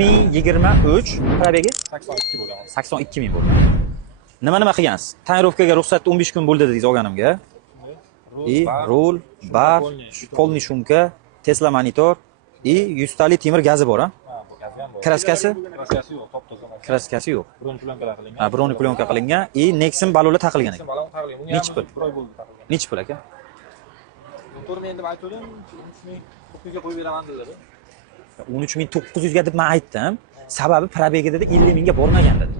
2023 probegi 82 bo'lgan. 82 ming bo'lgan. Nima qilgansiz? Tonirovkaga ruxsatni 15 kun bo'ldi dedingiz olganimga. Rul, bar, polniy shumka, Tesla monitor, 100 tali temir gazi bor, ha? Kraskasi? Kraskasi yo'q, top toza. Kraskasi yo'q. Broni plyonkalar qilingan. Ha, broni plyonka qilingan, Nexon balonlar taqilgan ekan. Balon taqilgan. Nechi pul? 1 oy bo'ldi taqilgan. Nechi pul aka? Motorni endi aytdim, 13900 ga qo'yib beraman dedilar. 13900 ga deb men aytdim. Sababi probegi dedi 50 mingga bormagan dedi.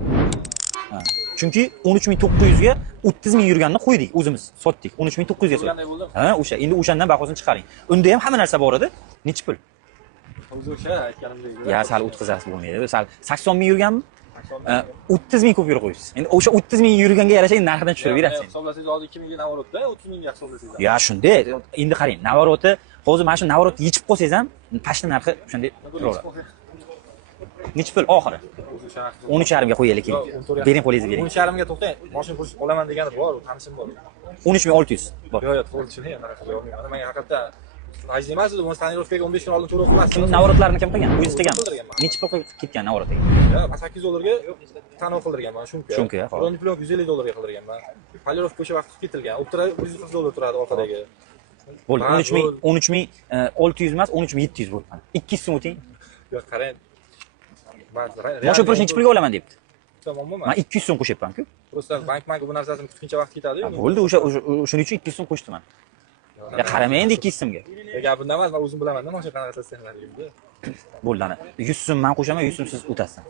Chunki 13900 ga 30 ming yurganini qo'ydik, o'zimiz sotdik. 13900 ga sotdik. Ha, o'sha. Endi o'shandan bahosini chiqaring. Unda ham hamma narsa bor edi. Nechi pul? O'zi o'sha aytganimdek. Ya, sal o'tkazasiz bo'lmaydi. Sal 80 ming yurganmi? 30 ming ko'p yurib qo'yibsiz. Endi o'sha 30 ming yurganga yarasha narxidan tushirib berasiz. Hisoblasangiz hozir 2000 ga Navorotda 30 mingga hisoblasangiz. Ya, shunday. Endi qarang, Navorotni hozir mana shu Navorotni yechib qo'ysangiz ham, tashqi narxi shunday turaveradi. Nechi pul oxiri? 13,5 ga qo'yaylik. Bering qo'lingizni bering. 13,5 ga to'xtang. Mashina pul olaman degani bor, tanishim bor. 13600 bor. Yo'q, to'g'ri anaqa menga haqiqatdan hajim emas edi. Buni Tonirovkaga 15 kun oldin to'lov qilmasdim. Navorotlarni kim qilgan? O'zingiz qilganmi? Nechi pul qilib ketgan Navorotga? Yo'q, 800 dollarga tanov qildirganman, shumka. Shumka, xo'p. Broni plyonka 150 dollarga qildirganman. Polirovka o'sha vaqt ketilgan. O'tira 140 dollar turadi orqadagi. Bo'ldi, 13600 emas, 13700 bo'ldi. 200 so'm o'ting. Yo'q, qarang. Moshin pul nechi pulga olaman debdi. Tamommi? Men 200 so'm qo'shyapman-ku. Prosta bank bu narsasini kutguncha vaqt ketadi-yu. Bo'ldi, o'sha shuning uchun 200 so'm qo'shdim. Ya qaramang endi 200 so'mga. Gapimda emas, men o'zim bilaman-da, mashina qanaqa sistemaligini. Bo'ldi ana. 100 so'm men qo'shaman, 100 so'm siz o'tasiz.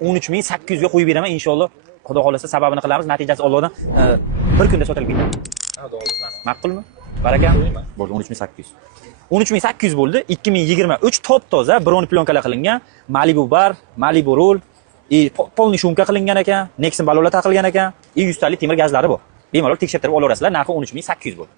13800 ga qo'yib beraman, inshaalloh. Xudo xolasa sababini qilamiz, natijasi Allohdan bir kunda sotilib ketadi. Ha, to'g'ri. Ma'qulmi? Barakam. Bo'ldi, 13800. 13800 bo'ldi. 2023 top toza broni plyonkalar qilingan, Malibu bar, Malibu rul, polniy shumka qilingan ekan, Nexon balonlar taqilgan ekan, 100 tali temir gazlari bor. Bemalol tekshirtirib olaverasizlar, narxi 13800 bo'ldi.